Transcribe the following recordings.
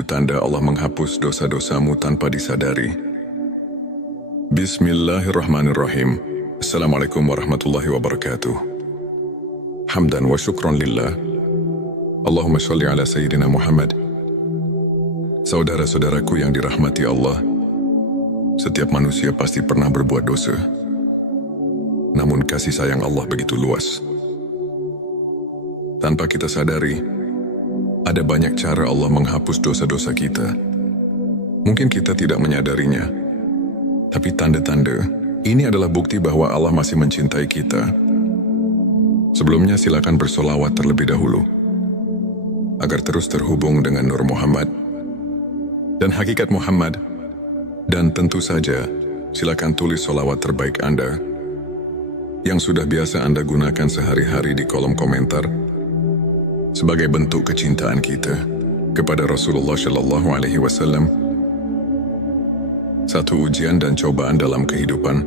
tanda Allah menghapus dosa-dosamu tanpa disadari. Bismillahirrahmanirrahim. Assalamualaikum warahmatullahi wabarakatuh. Hamdan wa syukran lillah. Allahumma sholli ala Sayyidina Muhammad. Saudara-saudaraku yang dirahmati Allah, setiap manusia pasti pernah berbuat dosa. Namun kasih sayang Allah begitu luas. Tanpa kita sadari, ada banyak cara Allah menghapus dosa-dosa kita. Mungkin kita tidak menyadarinya, tapi tanda-tanda ini adalah bukti bahwa Allah masih mencintai kita. Sebelumnya silakan bersolawat terlebih dahulu, agar terus terhubung dengan Nur Muhammad dan hakikat Muhammad. Dan tentu saja, silakan tulis solawat terbaik Anda yang sudah biasa Anda gunakan sehari-hari di kolom komentar sebagai bentuk kecintaan kita kepada Rasulullah Shallallahu Alaihi Wasallam. Satu ujian dan cobaan dalam kehidupan.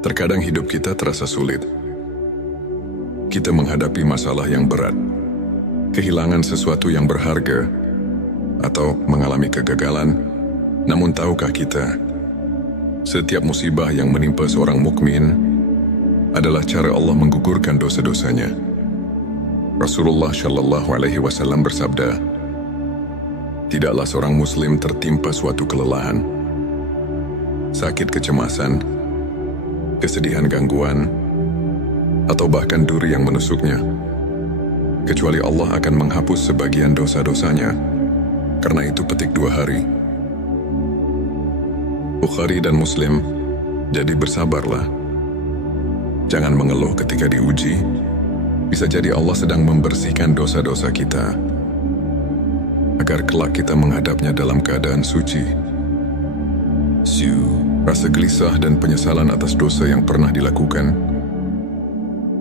Terkadang hidup kita terasa sulit. Kita menghadapi masalah yang berat, kehilangan sesuatu yang berharga, atau mengalami kegagalan. Namun tahukah kita, setiap musibah yang menimpa seorang mukmin adalah cara Allah menggugurkan dosa-dosanya. Rasulullah Shallallahu Alaihi Wasallam bersabda, tidaklah seorang muslim tertimpa suatu kelelahan, sakit kecemasan, kesedihan gangguan, atau bahkan duri yang menusuknya, kecuali Allah akan menghapus sebagian dosa-dosanya. Karena itu petik 2 hari. Bukhari dan Muslim, jadi bersabarlah. Jangan mengeluh ketika diuji. Bisa jadi Allah sedang membersihkan dosa-dosa kita, agar kelak kita menghadapnya dalam keadaan suci. Rasa gelisah dan penyesalan atas dosa yang pernah dilakukan.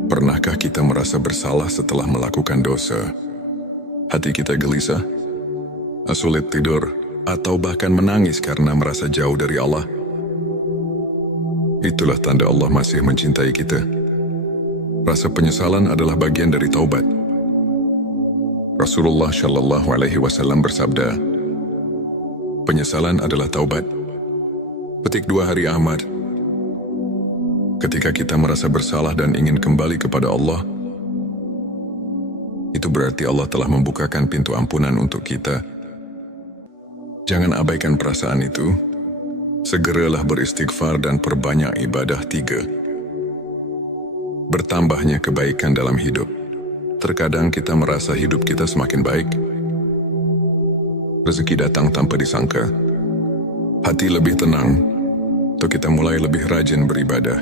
Pernahkah kita merasa bersalah setelah melakukan dosa? Hati kita gelisah, sulit tidur, atau bahkan menangis karena merasa jauh dari Allah. Itulah tanda Allah masih mencintai kita. Rasa penyesalan adalah bagian dari taubat. Rasulullah Shallallahu Alaihi Wasallam bersabda, penyesalan adalah taubat. Petik 2 hari Ahmad. Ketika kita merasa bersalah dan ingin kembali kepada Allah, itu berarti Allah telah membukakan pintu ampunan untuk kita. Jangan abaikan perasaan itu. Segeralah beristighfar dan perbanyak ibadah. 3. Bertambahnya kebaikan dalam hidup. Terkadang kita merasa hidup kita semakin baik. Rezeki datang tanpa disangka. Hati lebih tenang, atau kita mulai lebih rajin beribadah.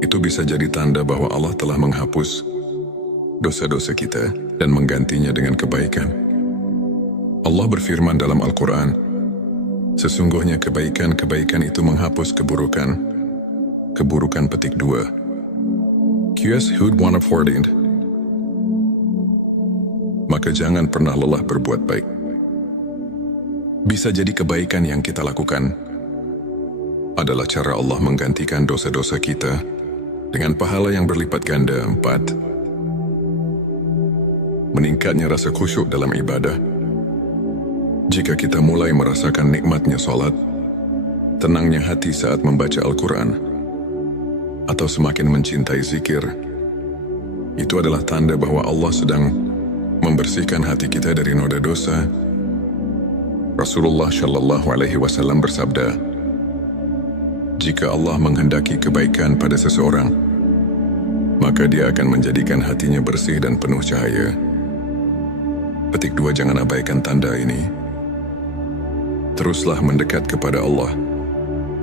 Itu bisa jadi tanda bahwa Allah telah menghapus dosa-dosa kita dan menggantinya dengan kebaikan. Allah berfirman dalam Al-Quran, sesungguhnya kebaikan-kebaikan itu menghapus keburukan. Keburukan petik 2. QS Hud 114. Maka jangan pernah lelah berbuat baik. Bisa jadi kebaikan yang kita lakukan adalah cara Allah menggantikan dosa-dosa kita dengan pahala yang berlipat ganda. 4. Meningkatnya rasa khusyuk dalam ibadah. Jika kita mulai merasakan nikmatnya salat, tenangnya hati saat membaca Al-Quran, atau semakin mencintai zikir, itu adalah tanda bahwa Allah sedang membersihkan hati kita dari noda dosa. Rasulullah Shallallahu Alaihi Wasallam bersabda, jika Allah menghendaki kebaikan pada seseorang, maka Dia akan menjadikan hatinya bersih dan penuh cahaya. Petik 2. Jangan abaikan tanda ini. Teruslah mendekat kepada Allah,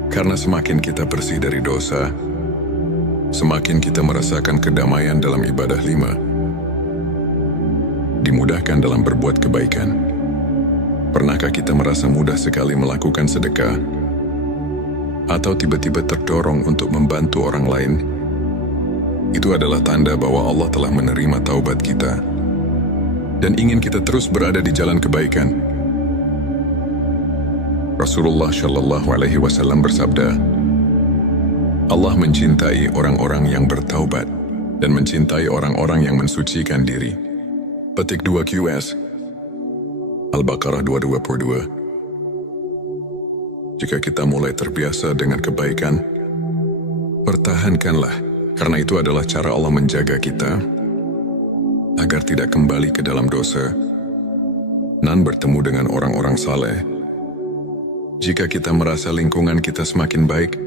karena semakin kita bersih dari dosa, semakin kita merasakan kedamaian dalam ibadah. 5. Dimudahkan dalam berbuat kebaikan. Pernahkah kita merasa mudah sekali melakukan sedekah, atau tiba-tiba terdorong untuk membantu orang lain? Itu adalah tanda bahwa Allah telah menerima taubat kita dan ingin kita terus berada di jalan kebaikan. Rasulullah Shallallahu Alaihi Wasallam bersabda, Allah mencintai orang-orang yang bertaubat dan mencintai orang-orang yang mensucikan diri. Petik 2 QS. Al-Baqarah 222. Jika kita mulai terbiasa dengan kebaikan, pertahankanlah, karena itu adalah cara Allah menjaga kita agar tidak kembali ke dalam dosa dan bertemu dengan orang-orang saleh. Jika kita merasa lingkungan kita semakin baik,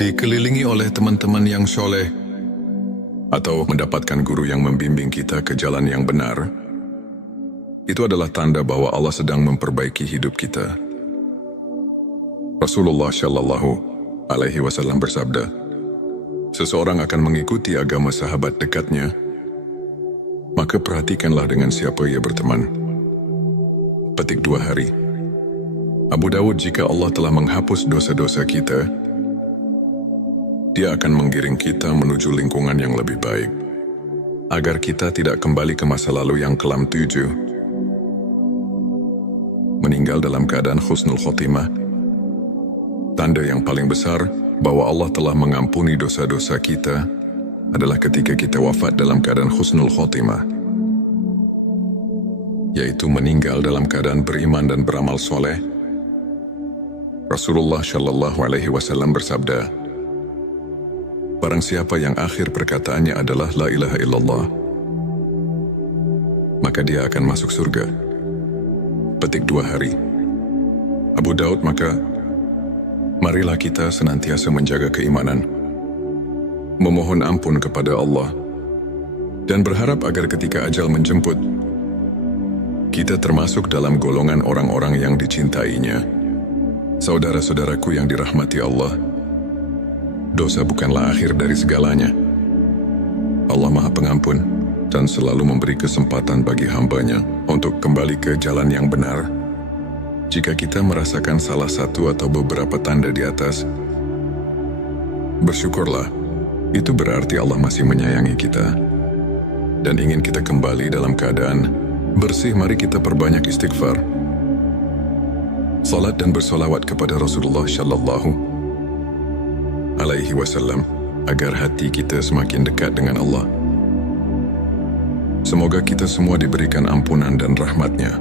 dikelilingi oleh teman-teman yang soleh, atau mendapatkan guru yang membimbing kita ke jalan yang benar, itu adalah tanda bahwa Allah sedang memperbaiki hidup kita. Rasulullah Shallallahu Alaihi Wasallam bersabda, seseorang akan mengikuti agama sahabat dekatnya, maka perhatikanlah dengan siapa ia berteman. Petik 2 hari. Abu Dawud, jika Allah telah menghapus dosa-dosa kita, Dia akan menggiring kita menuju lingkungan yang lebih baik, agar kita tidak kembali ke masa lalu yang kelam 7, meninggal dalam keadaan husnul khotimah. Tanda yang paling besar bahwa Allah telah mengampuni dosa-dosa kita adalah ketika kita wafat dalam keadaan husnul khotimah, yaitu meninggal dalam keadaan beriman dan beramal soleh. Rasulullah Shallallahu Alaihi Wasallam bersabda, barang siapa yang akhir perkataannya adalah La ilaha illallah, maka dia akan masuk surga. Petik 2 hari. Abu Daud, maka marilah kita senantiasa menjaga keimanan, memohon ampun kepada Allah, dan berharap agar ketika ajal menjemput, kita termasuk dalam golongan orang-orang yang dicintainya. Saudara-saudaraku yang dirahmati Allah, dosa bukanlah akhir dari segalanya. Allah Maha Pengampun dan selalu memberi kesempatan bagi hambanya untuk kembali ke jalan yang benar. Jika kita merasakan salah satu atau beberapa tanda di atas, bersyukurlah. Itu berarti Allah masih menyayangi kita dan ingin kita kembali dalam keadaan bersih. Mari kita perbanyak istighfar, salat dan bersolawat kepada Rasulullah Shallallahu Alaihi Wasallam agar hati kita semakin dekat dengan Allah. Semoga kita semua diberikan ampunan dan rahmat-Nya.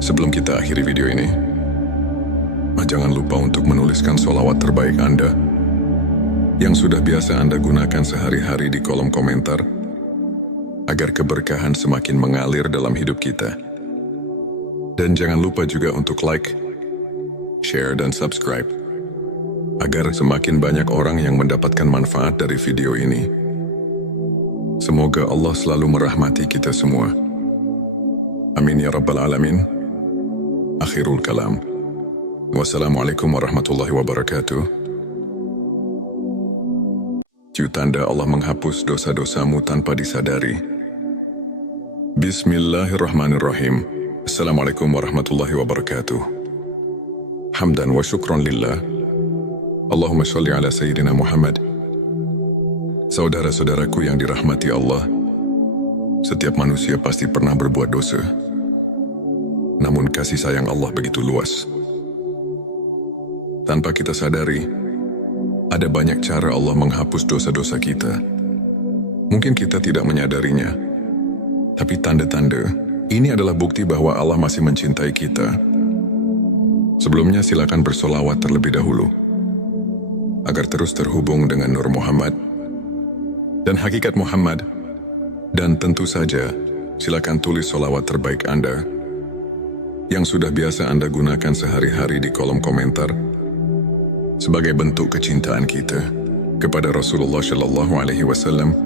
Sebelum kita akhiri video ini, jangan lupa untuk menuliskan sholawat terbaik Anda yang sudah biasa Anda gunakan sehari-hari di kolom komentar, agar keberkahan semakin mengalir dalam hidup kita. Dan jangan lupa juga untuk like, share, dan subscribe, agar semakin banyak orang yang mendapatkan manfaat dari video ini. Semoga Allah selalu merahmati kita semua. Amin ya Rabbal Alamin. Akhirul kalam. Wassalamualaikum warahmatullahi wabarakatuh. Tanda Allah menghapus dosa-dosamu tanpa disadari. Bismillahirrahmanirrahim. Assalamualaikum warahmatullahi wabarakatuh. Hamdan wa syukran lillah. Allahumma sholli ala Sayyidina Muhammad. Saudara-saudaraku yang dirahmati Allah, setiap manusia pasti pernah berbuat dosa. Namun kasih sayang Allah begitu luas. Tanpa kita sadari, ada banyak cara Allah menghapus dosa-dosa kita. Mungkin kita tidak menyadarinya, tapi tanda-tanda ini adalah bukti bahwa Allah masih mencintai kita. Sebelumnya silakan bersolawat terlebih dahulu, agar terus terhubung dengan Nur Muhammad dan hakikat Muhammad. Dan tentu saja, silakan tulis solawat terbaik Anda yang sudah biasa Anda gunakan sehari-hari di kolom komentar, sebagai bentuk kecintaan kita kepada Rasulullah Shallallahu Alaihi Wasallam.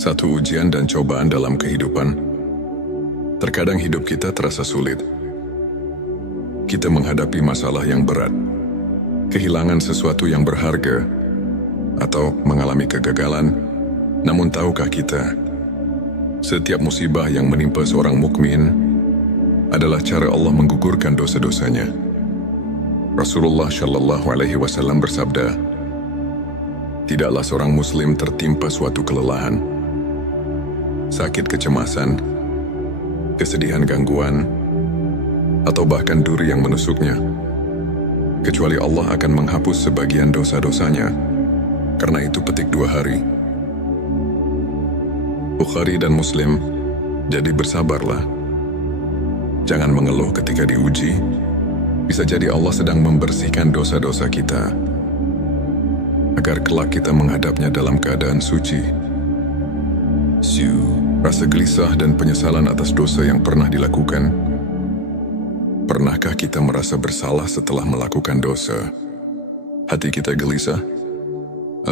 Satu ujian dan cobaan dalam kehidupan. Terkadang hidup kita terasa sulit. Kita menghadapi masalah yang berat, kehilangan sesuatu yang berharga, atau mengalami kegagalan. Namun tahukah kita, setiap musibah yang menimpa seorang mukmin adalah cara Allah menggugurkan dosa-dosanya. Rasulullah Shallallahu Alaihi Wasallam bersabda, tidaklah seorang muslim tertimpa suatu kelelahan, sakit, kecemasan, kesedihan, gangguan, atau bahkan duri yang menusuknya, kecuali Allah akan menghapus sebagian dosa-dosanya. Karena itu petik 2 hari. Bukhari dan Muslim Jadi bersabarlah. Jangan mengeluh ketika diuji. Bisa jadi Allah sedang membersihkan dosa-dosa kita, agar kelak kita menghadapnya dalam keadaan suci. Rasa gelisah dan penyesalan atas dosa yang pernah dilakukan. Pernahkah kita merasa bersalah setelah melakukan dosa? Hati kita gelisah,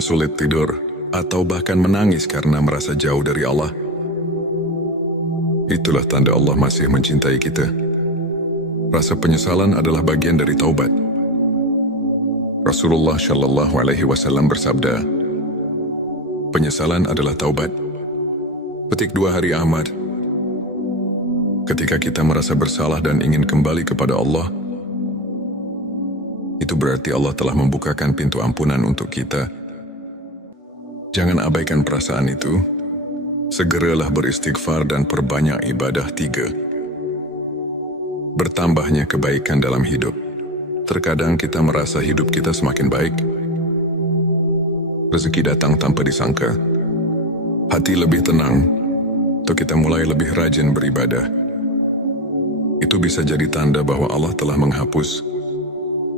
sulit tidur, atau bahkan menangis karena merasa jauh dari Allah. Itulah tanda Allah masih mencintai kita. Rasa penyesalan adalah bagian dari taubat. Rasulullah Shallallahu Alaihi Wasallam bersabda, penyesalan adalah taubat. Petik 2 Hari Ahmad. Ketika kita merasa bersalah dan ingin kembali kepada Allah, itu berarti Allah telah membukakan pintu ampunan untuk kita. Jangan abaikan perasaan itu. Segeralah beristighfar dan perbanyak ibadah. 3. Bertambahnya kebaikan dalam hidup. Terkadang kita merasa hidup kita semakin baik. Rezeki datang tanpa disangka. Hati lebih tenang, atau kita mulai lebih rajin beribadah. Itu bisa jadi tanda bahwa Allah telah menghapus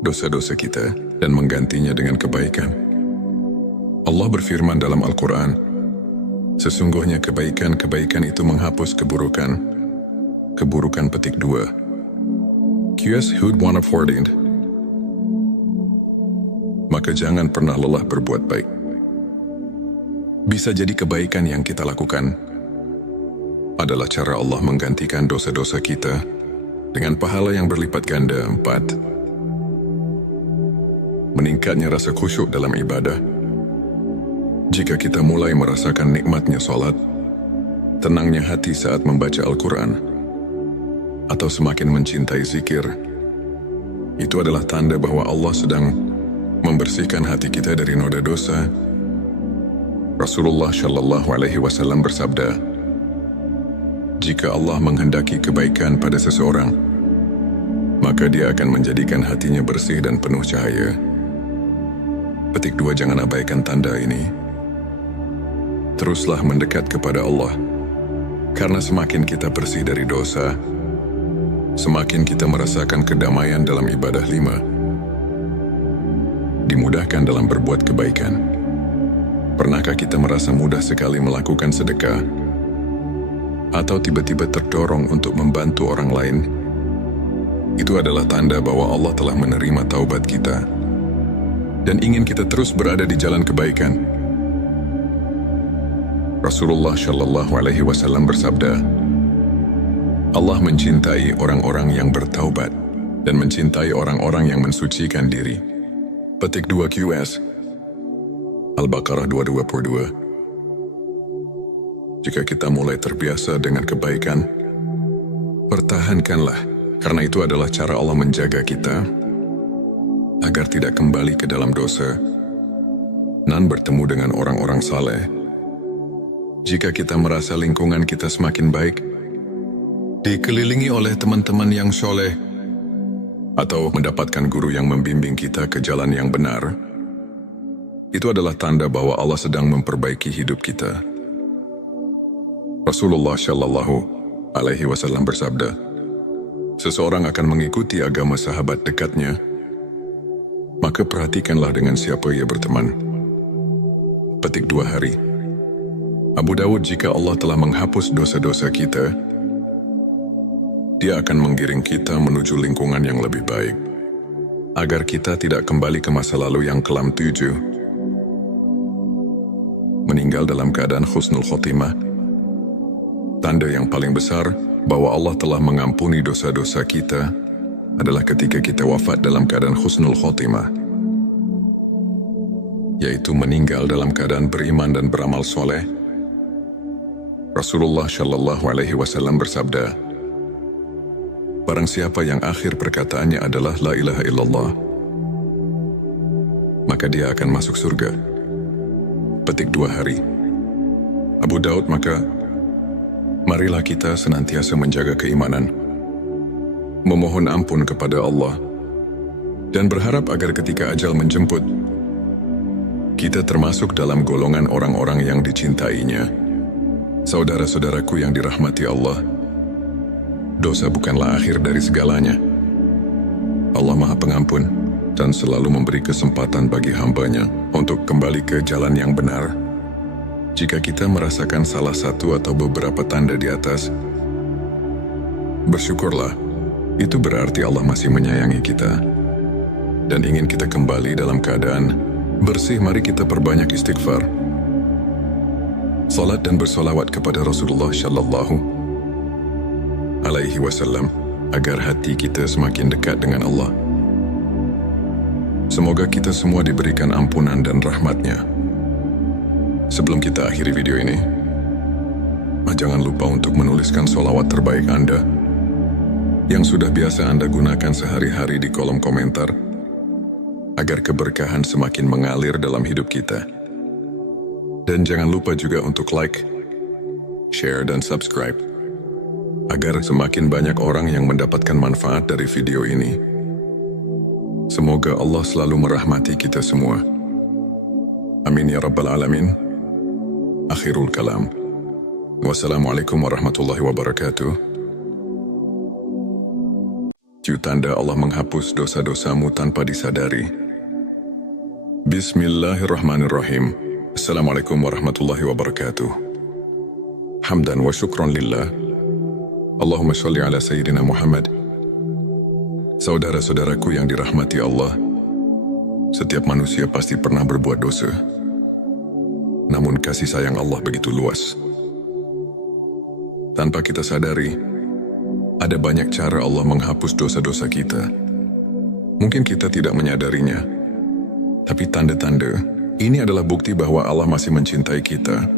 dosa-dosa kita dan menggantinya dengan kebaikan. Allah berfirman dalam Al-Quran, sesungguhnya kebaikan-kebaikan itu menghapus keburukan. Keburukan petik 2. QS Hud 114. Maka jangan pernah lelah berbuat baik. Bisa jadi kebaikan yang kita lakukan adalah cara Allah menggantikan dosa-dosa kita dengan pahala yang berlipat ganda. 4. Meningkatnya rasa khusyuk dalam ibadah. Jika kita mulai merasakan nikmatnya salat, tenangnya hati saat membaca Al-Quran, atau semakin mencintai zikir, itu adalah tanda bahwa Allah sedang membersihkan hati kita dari noda dosa. Rasulullah Shallallahu Alaihi Wasallam bersabda, jika Allah menghendaki kebaikan pada seseorang, maka Dia akan menjadikan hatinya bersih dan penuh cahaya. Petik 2. Jangan abaikan tanda ini. Teruslah mendekat kepada Allah, karena semakin kita bersih dari dosa, semakin kita merasakan kedamaian dalam ibadah. 5. Dimudahkan dalam berbuat kebaikan. Pernahkah kita merasa mudah sekali melakukan sedekah, atau tiba-tiba terdorong untuk membantu orang lain? Itu adalah tanda bahwa Allah telah menerima taubat kita dan ingin kita terus berada di jalan kebaikan. Rasulullah Shallallahu Alaihi Wasallam bersabda, Allah mencintai orang-orang yang bertaubat dan mencintai orang-orang yang mensucikan diri. Petik 2 QS Al-Baqarah 222. Jika kita mulai terbiasa dengan kebaikan, pertahankanlah, karena itu adalah cara Allah menjaga kita agar tidak kembali ke dalam dosa dan bertemu dengan orang-orang saleh. Jika kita merasa lingkungan kita semakin baik, dikelilingi oleh teman-teman yang soleh, atau mendapatkan guru yang membimbing kita ke jalan yang benar, itu adalah tanda bahwa Allah sedang memperbaiki hidup kita. Rasulullah Shallallahu Alaihi Wasallam bersabda, seseorang akan mengikuti agama sahabat dekatnya, maka perhatikanlah dengan siapa ia berteman. Petik 2 Hari. Abu Dawud, jika Allah telah menghapus dosa-dosa kita, Dia akan menggiring kita menuju lingkungan yang lebih baik, agar kita tidak kembali ke masa lalu yang kelam. 7. Meninggal dalam keadaan husnul khotimah. Tanda yang paling besar bahwa Allah telah mengampuni dosa-dosa kita adalah ketika kita wafat dalam keadaan husnul khotimah, yaitu meninggal dalam keadaan beriman dan beramal soleh. Rasulullah Shallallahu Alaihi Wasallam bersabda, barang siapa yang akhir perkataannya adalah La ilaha illallah, maka dia akan masuk surga. Petik 2 Hari. Abu Daud, maka marilah kita senantiasa menjaga keimanan, memohon ampun kepada Allah, dan berharap agar ketika ajal menjemput, kita termasuk dalam golongan orang-orang yang dicintainya. Saudara-saudaraku yang dirahmati Allah, dosa bukanlah akhir dari segalanya. Allah Maha Pengampun dan selalu memberi kesempatan bagi hamba-Nya untuk kembali ke jalan yang benar. Jika kita merasakan salah satu atau beberapa tanda di atas, bersyukurlah. Itu berarti Allah masih menyayangi kita dan ingin kita kembali dalam keadaan bersih. Mari kita perbanyak istighfar, salat dan bersolawat kepada Rasulullah Shallallahu Alaihi Wasallam agar hati kita semakin dekat dengan Allah. Semoga kita semua diberikan ampunan dan rahmat-Nya. Sebelum kita akhiri video ini, jangan lupa untuk menuliskan solawat terbaik Anda yang sudah biasa Anda gunakan sehari-hari di kolom komentar, agar keberkahan semakin mengalir dalam hidup kita. Dan jangan lupa juga untuk like, share, dan subscribe, agar semakin banyak orang yang mendapatkan manfaat dari video ini. Semoga Allah selalu merahmati kita semua. Amin ya Rabbal Alamin. Akhirul kalam. Wassalamualaikum warahmatullahi wabarakatuh. Tanda Allah menghapus dosa-dosamu tanpa disadari. Bismillahirrahmanirrahim. Assalamualaikum warahmatullahi wabarakatuh. Hamdan wa syukran lillah. Allahumma sholli ala Sayyidina Muhammad. Saudara-saudaraku yang dirahmati Allah, setiap manusia pasti pernah berbuat dosa. Namun kasih sayang Allah begitu luas. Tanpa kita sadari, ada banyak cara Allah menghapus dosa-dosa kita. Mungkin kita tidak menyadarinya, tapi tanda-tanda ini adalah bukti bahwa Allah masih mencintai kita.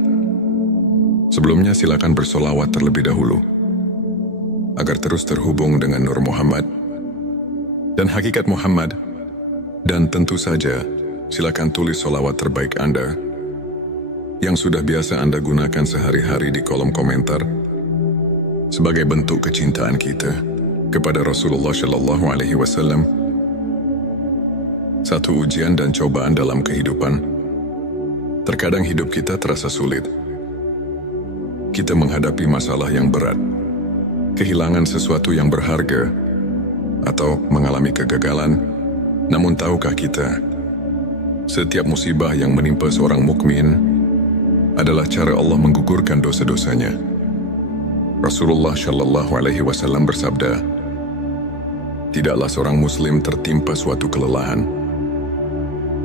Sebelumnya silakan bersolawat terlebih dahulu, agar terus terhubung dengan Nur Muhammad dan hakikat Muhammad. Dan tentu saja, silakan tulis solawat terbaik Anda yang sudah biasa Anda gunakan sehari-hari di kolom komentar, sebagai bentuk kecintaan kita kepada Rasulullah Shallallahu Alaihi Wasallam. Satu ujian dan cobaan dalam kehidupan. Terkadang hidup kita terasa sulit. Kita menghadapi masalah yang berat, kehilangan sesuatu yang berharga, atau mengalami kegagalan. Namun tahukah kita, setiap musibah yang menimpa seorang mukmin adalah cara Allah menggugurkan dosa-dosanya. Rasulullah Shallallahu Alaihi Wasallam bersabda, tidaklah seorang muslim tertimpa suatu kelelahan,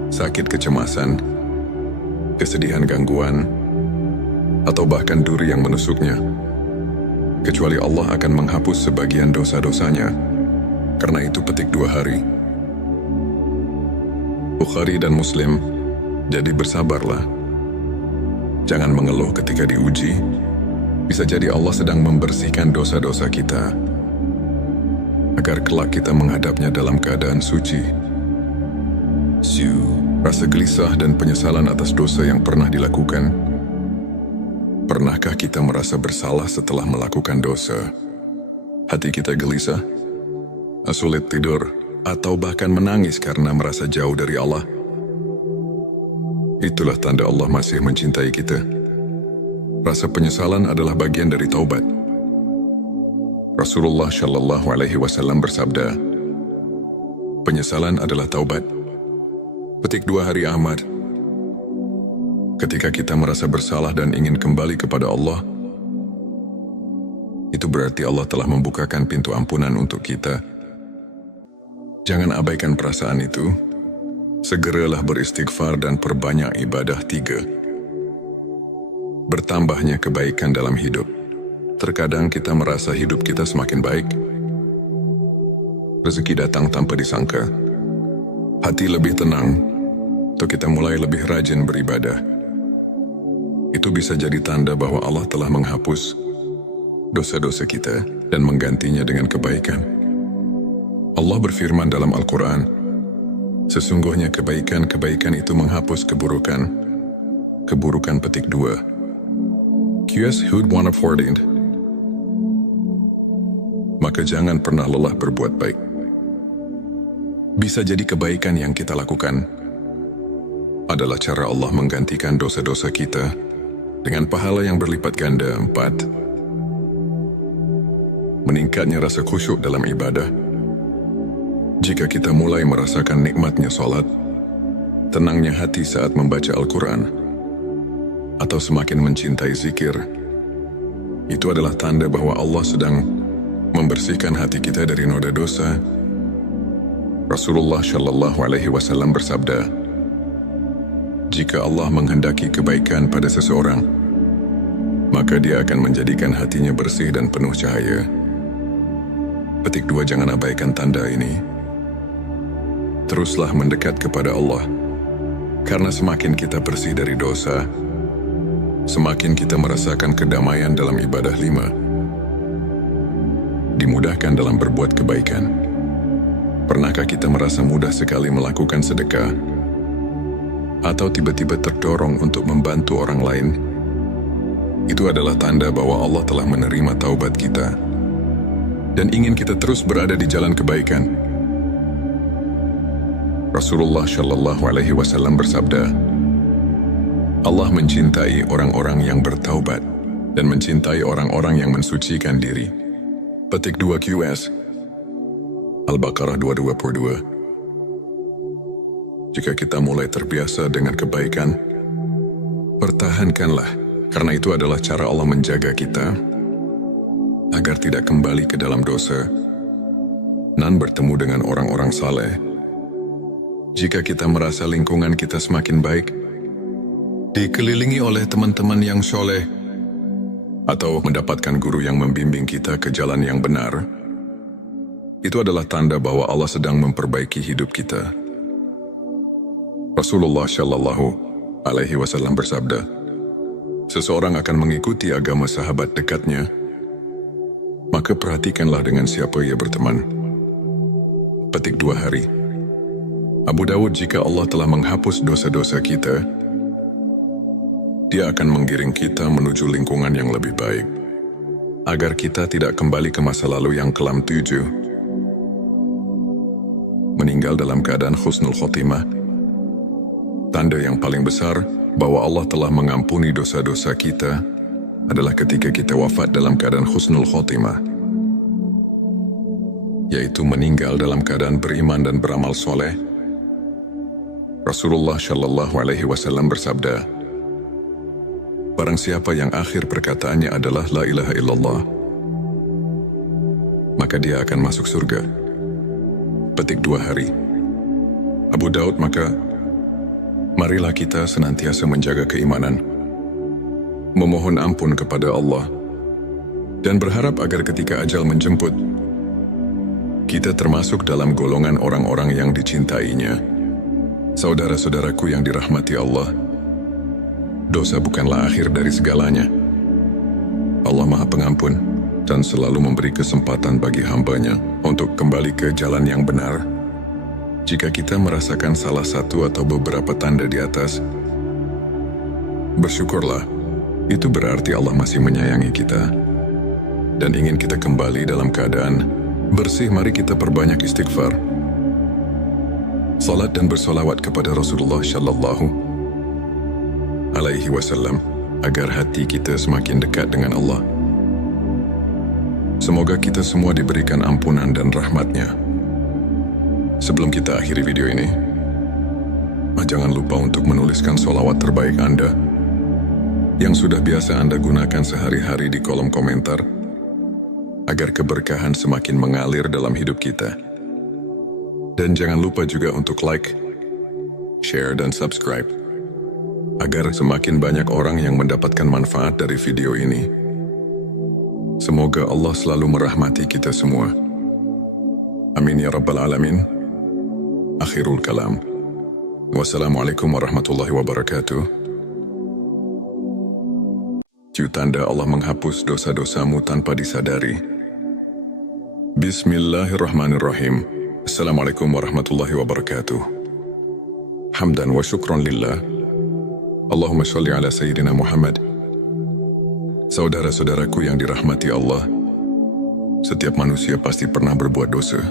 sakit kecemasan, kesedihan gangguan, atau bahkan duri yang menusuknya, kecuali Allah akan menghapus sebagian dosa-dosanya. Karena itu petik 2 hari. Bukhari dan Muslim. Jadi bersabarlah. Jangan mengeluh ketika diuji. Bisa jadi Allah sedang membersihkan dosa-dosa kita, agar kelak kita menghadapnya dalam keadaan suci. Rasa gelisah dan penyesalan atas dosa yang pernah dilakukan. Pernahkah kita merasa bersalah setelah melakukan dosa? Hati kita gelisah, sulit tidur, atau bahkan menangis karena merasa jauh dari Allah. Itulah tanda Allah masih mencintai kita. Rasa penyesalan adalah bagian dari taubat. Rasulullah Shallallahu Alaihi Wasallam bersabda, penyesalan adalah taubat. Petik 2 hari Ahmad. Ketika kita merasa bersalah dan ingin kembali kepada Allah, itu berarti Allah telah membukakan pintu ampunan untuk kita. Jangan abaikan perasaan itu. Segeralah beristighfar dan perbanyak ibadah. 3. Bertambahnya kebaikan dalam hidup. Terkadang kita merasa hidup kita semakin baik. Rezeki datang tanpa disangka. Hati lebih tenang, atau kita mulai lebih rajin beribadah. Itu bisa jadi tanda bahwa Allah telah menghapus dosa-dosa kita dan menggantinya dengan kebaikan. Allah berfirman dalam Al-Quran, sesungguhnya kebaikan-kebaikan itu menghapus keburukan. Keburukan petik 2. QS Hud 114. Maka jangan pernah lelah berbuat baik. Bisa jadi kebaikan yang kita lakukan adalah cara Allah menggantikan dosa-dosa kita dengan pahala yang berlipat ganda. 4. Meningkatnya rasa khusyuk dalam ibadah. Jika kita mulai merasakan nikmatnya solat, tenangnya hati saat membaca Al-Quran, atau semakin mencintai zikir, itu adalah tanda bahwa Allah sedang membersihkan hati kita dari noda dosa. Rasulullah Shallallahu Alaihi Wasallam bersabda, jika Allah menghendaki kebaikan pada seseorang, maka Dia akan menjadikan hatinya bersih dan penuh cahaya. Petik 2. Jangan abaikan tanda ini. Teruslah mendekat kepada Allah, karena semakin kita bersih dari dosa, semakin kita merasakan kedamaian dalam ibadah. 5. Dimudahkan dalam berbuat kebaikan. Pernahkah kita merasa mudah sekali melakukan sedekah, atau tiba-tiba terdorong untuk membantu orang lain? Itu adalah tanda bahwa Allah telah menerima taubat kita dan ingin kita terus berada di jalan kebaikan. Rasulullah Shallallahu Alaihi Wasallam bersabda, Allah mencintai orang-orang yang bertaubat dan mencintai orang-orang yang mensucikan diri. Petik 2 QS Al-Baqarah 222. Jika kita mulai terbiasa dengan kebaikan, pertahankanlah, karena itu adalah cara Allah menjaga kita agar tidak kembali ke dalam dosa dan bertemu dengan orang-orang saleh. Jika kita merasa lingkungan kita semakin baik, dikelilingi oleh teman-teman yang soleh, atau mendapatkan guru yang membimbing kita ke jalan yang benar, itu adalah tanda bahwa Allah sedang memperbaiki hidup kita. Rasulullah Shallallahu Alaihi Wasallam bersabda, seseorang akan mengikuti agama sahabat dekatnya, maka perhatikanlah dengan siapa ia berteman. Petik 2 hari. Abu Dawud, jika Allah telah menghapus dosa-dosa kita, Dia akan menggiring kita menuju lingkungan yang lebih baik, agar kita tidak kembali ke masa lalu yang kelam. 7. Meninggal dalam keadaan husnul khotimah. Tanda yang paling besar bahwa Allah telah mengampuni dosa-dosa kita adalah ketika kita wafat dalam keadaan husnul khotimah, yaitu meninggal dalam keadaan beriman dan beramal soleh. Rasulullah Shallallahu Alaihi Wasallam bersabda, barang siapa yang akhir perkataannya adalah la ilaha illallah, maka dia akan masuk surga. Petik 2 hari. Abu Daud, maka marilah kita senantiasa menjaga keimanan, memohon ampun kepada Allah, dan berharap agar ketika ajal menjemput, kita termasuk dalam golongan orang-orang yang dicintainya. Saudara-saudaraku yang dirahmati Allah, dosa bukanlah akhir dari segalanya. Allah Maha Pengampun dan selalu memberi kesempatan bagi hamba-Nya untuk kembali ke jalan yang benar. Jika kita merasakan salah satu atau beberapa tanda di atas, bersyukurlah. Itu berarti Allah masih menyayangi kita dan ingin kita kembali dalam keadaan bersih. Mari kita perbanyak istighfar, salat dan bersolawat kepada Rasulullah Shallallahu Alaihi Wasallam agar hati kita semakin dekat dengan Allah. Semoga kita semua diberikan ampunan dan rahmat-Nya. Sebelum kita akhiri video ini, jangan lupa untuk menuliskan solawat terbaik Anda yang sudah biasa Anda gunakan sehari-hari di kolom komentar, agar keberkahan semakin mengalir dalam hidup kita. Dan jangan lupa juga untuk like, share, dan subscribe, agar semakin banyak orang yang mendapatkan manfaat dari video ini. Semoga Allah selalu merahmati kita semua. Amin ya Rabbal Alamin. Akhirul kalam. Wassalamualaikum warahmatullahi wabarakatuh. Tanda Allah menghapus dosa-dosamu tanpa disadari. Bismillahirrahmanirrahim. Assalamualaikum warahmatullahi wabarakatuh. Hamdan wa syukran lillah. Allahumma sholli ala Sayyidina Muhammad. Saudara-saudaraku yang dirahmati Allah, setiap manusia pasti pernah berbuat dosa.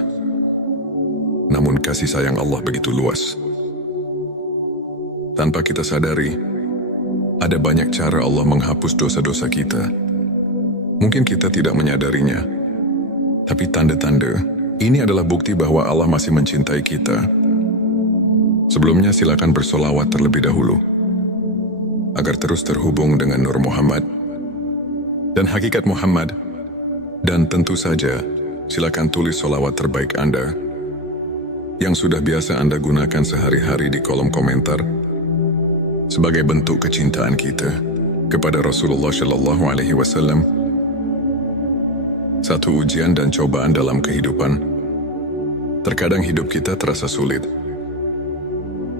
Namun kasih sayang Allah begitu luas. Tanpa kita sadari, Ada banyak cara Allah menghapus dosa-dosa kita. Mungkin kita tidak menyadarinya, tapi tanda-tanda ini adalah bukti bahwa Allah masih mencintai kita. Sebelumnya silakan bersolawat terlebih dahulu, agar terus terhubung dengan Nur Muhammad dan hakikat Muhammad. Dan tentu saja, silakan tulis solawat terbaik Anda yang sudah biasa Anda gunakan sehari-hari di kolom komentar sebagai bentuk kecintaan kita kepada Rasulullah Shallallahu Alaihi Wasallam. Satu ujian dan cobaan dalam kehidupan. Terkadang hidup kita terasa sulit.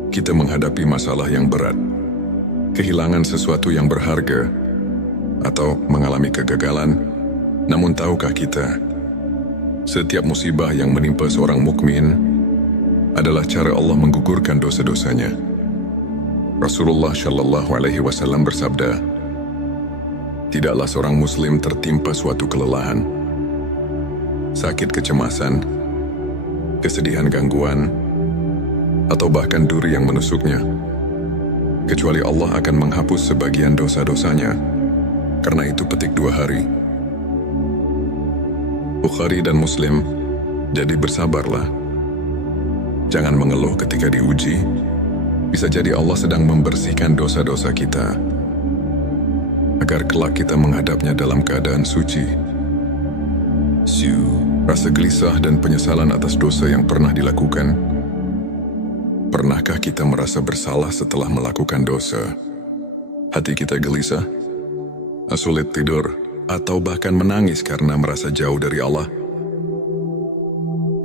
Kita menghadapi masalah yang berat, kehilangan sesuatu yang berharga, atau mengalami kegagalan. Namun tahukah kita, setiap musibah yang menimpa seorang mukmin adalah cara Allah menggugurkan dosa-dosanya. Rasulullah Shallallahu Alaihi Wasallam bersabda, tidaklah seorang muslim tertimpa suatu kelelahan, sakit kecemasan, kesedihan gangguan, atau bahkan duri yang menusuknya, kecuali Allah akan menghapus sebagian dosa-dosanya. Karena itu petik 2 hari. Bukhari dan Muslim, jadi bersabarlah. Jangan mengeluh ketika diuji. Bisa jadi Allah sedang membersihkan dosa-dosa kita, agar kelak kita menghadapnya dalam keadaan suci. Rasa gelisah dan penyesalan atas dosa yang pernah dilakukan. Pernahkah kita merasa bersalah setelah melakukan dosa? Hati kita gelisah, sulit tidur, atau bahkan menangis karena merasa jauh dari Allah.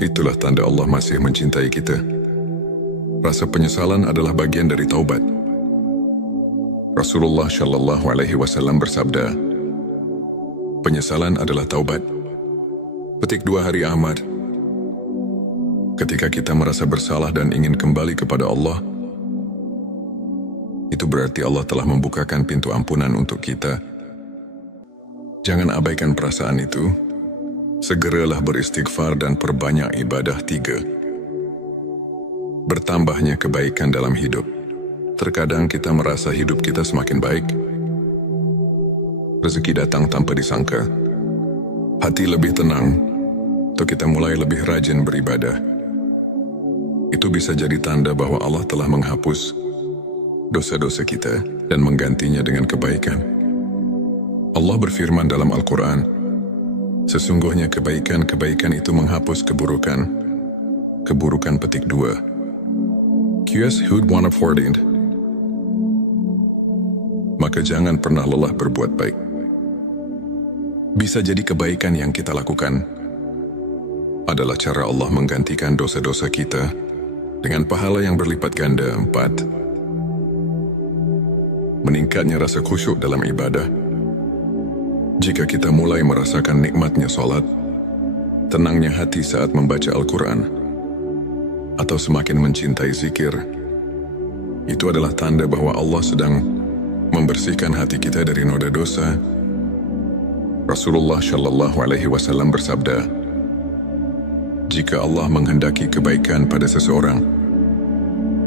Itulah tanda Allah masih mencintai kita. Rasa penyesalan adalah bagian dari taubat. Rasulullah Shallallahu Alaihi Wasallam bersabda, penyesalan adalah taubat. Petik 2 hari Ahmad. Ketika kita merasa bersalah dan ingin kembali kepada Allah, itu berarti Allah telah membukakan pintu ampunan untuk kita. Jangan abaikan perasaan itu. Segeralah beristighfar dan perbanyak ibadah. 3. Bertambahnya kebaikan dalam hidup. Terkadang kita merasa hidup kita semakin baik. Rezeki datang tanpa disangka. Hati lebih tenang, atau kita mulai lebih rajin beribadah. Itu bisa jadi tanda bahwa Allah telah menghapus dosa-dosa kita dan menggantinya dengan kebaikan. Allah berfirman dalam Al-Quran, sesungguhnya kebaikan-kebaikan itu menghapus keburukan. Keburukan petik 2. QS Hud 114. Maka jangan pernah lelah berbuat baik. Bisa jadi kebaikan yang kita lakukan adalah cara Allah menggantikan dosa-dosa kita dengan pahala yang berlipat ganda. 4. Meningkatnya rasa khusyuk dalam ibadah. Jika kita mulai merasakan nikmatnya sholat, tenangnya hati saat membaca Al-Quran, atau semakin mencintai zikir, itu adalah tanda bahwa Allah sedang membersihkan hati kita dari noda dosa. Rasulullah Shallallahu Alaihi Wasallam bersabda, jika Allah menghendaki kebaikan pada seseorang,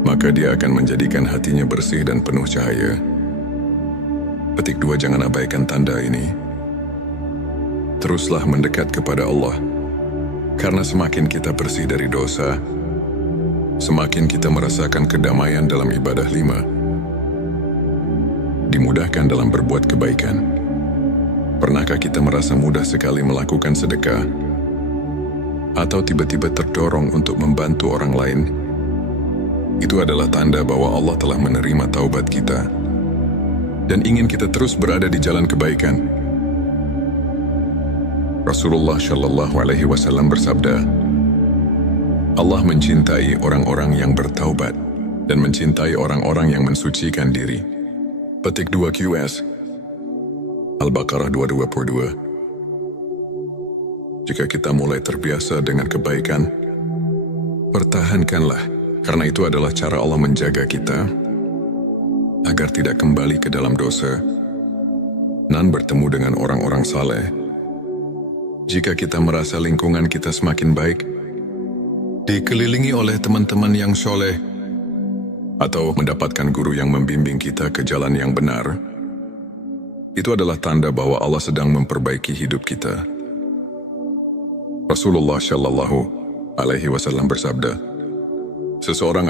maka Dia akan menjadikan hatinya bersih dan penuh cahaya. Petik 2. Jangan abaikan tanda ini. Teruslah mendekat kepada Allah, karena semakin kita bersih dari dosa, semakin kita merasakan kedamaian dalam ibadah. 5. Dimudahkan dalam berbuat kebaikan. Pernahkah kita merasa mudah sekali melakukan sedekah, atau tiba-tiba terdorong untuk membantu orang lain? Itu adalah tanda bahwa Allah telah menerima taubat kita dan ingin kita terus berada di jalan kebaikan. Rasulullah Shallallahu Alaihi Wasallam bersabda, Allah mencintai orang-orang yang bertaubat dan mencintai orang-orang yang mensucikan diri. Petik 2 QS Al-Baqarah 222. Jika kita mulai terbiasa dengan kebaikan, pertahankanlah, karena itu adalah cara Allah menjaga kita agar tidak kembali ke dalam dosa dan bertemu dengan orang-orang saleh. Jika kita merasa lingkungan kita semakin baik, dikelilingi oleh teman-teman yang soleh, atau mendapatkan guru yang membimbing kita ke jalan yang benar, itu adalah tanda bahwa Allah sedang memperbaiki hidup kita. Rasulullah Shallallahu Alaihi Wasallam bersabda, seseorang